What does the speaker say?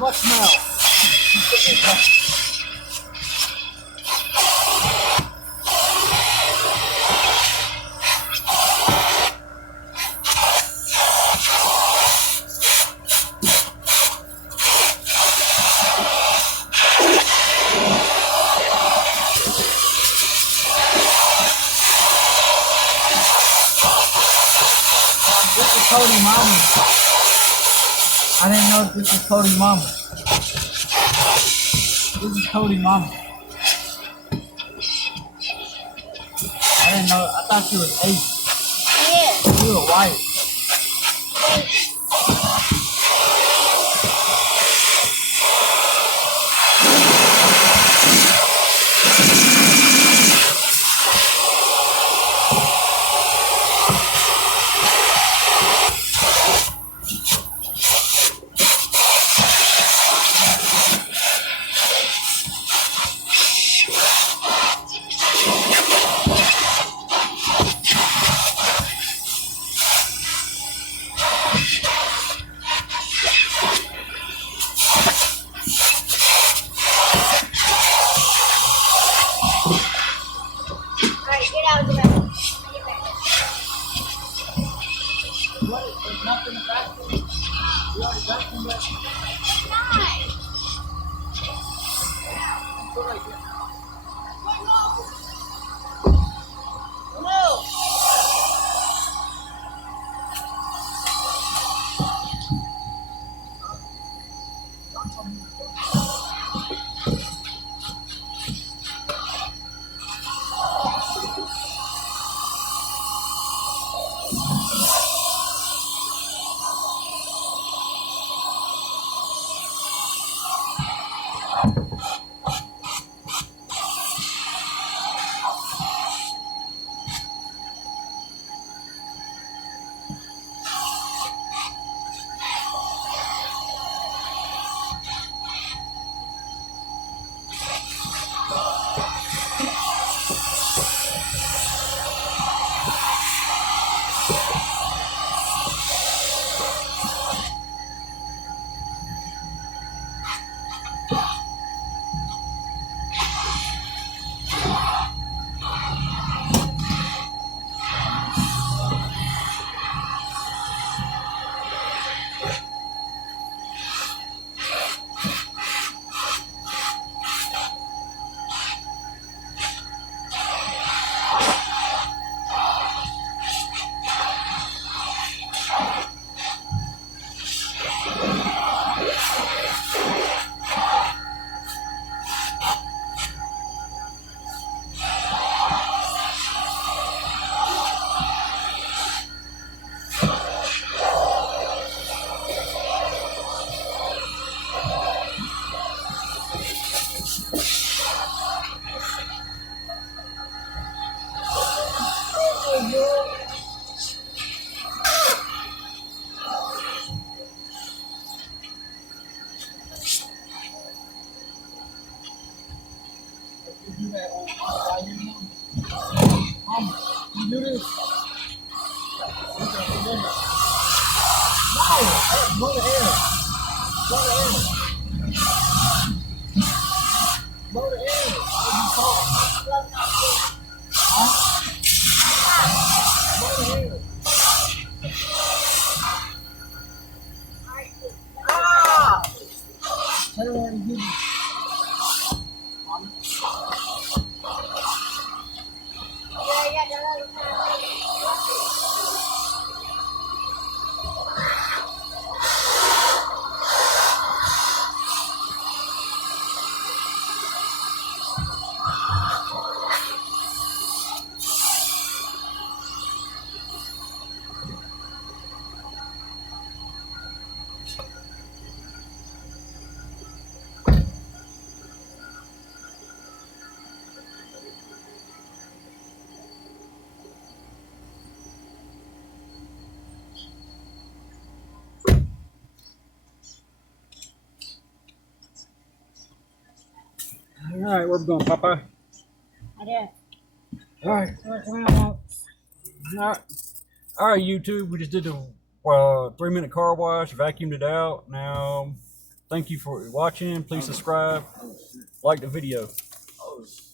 what smell? This is Cody Mama. I didn't know this was Cody Mama. This is Cody Mama. I didn't know. I thought she was Asian. Yeah. You were white. Alright, get out of the bathroom. What? There's nothing in the bathroom? You already vacuumed that? Go right here. Move. You do that on Mama, you do this? Okay, remember. No! Hey, blow the air. Blow the air. Blow the air. What you call it? Huh? Blow the air. Ah! Tell her what to do. Mama. All right, where we going, Papa? I did. All right. All All right, YouTube. We just did a 3-minute car wash, vacuumed it out. Now, I Thank you for watching. Please subscribe, like the video. Oh, shit.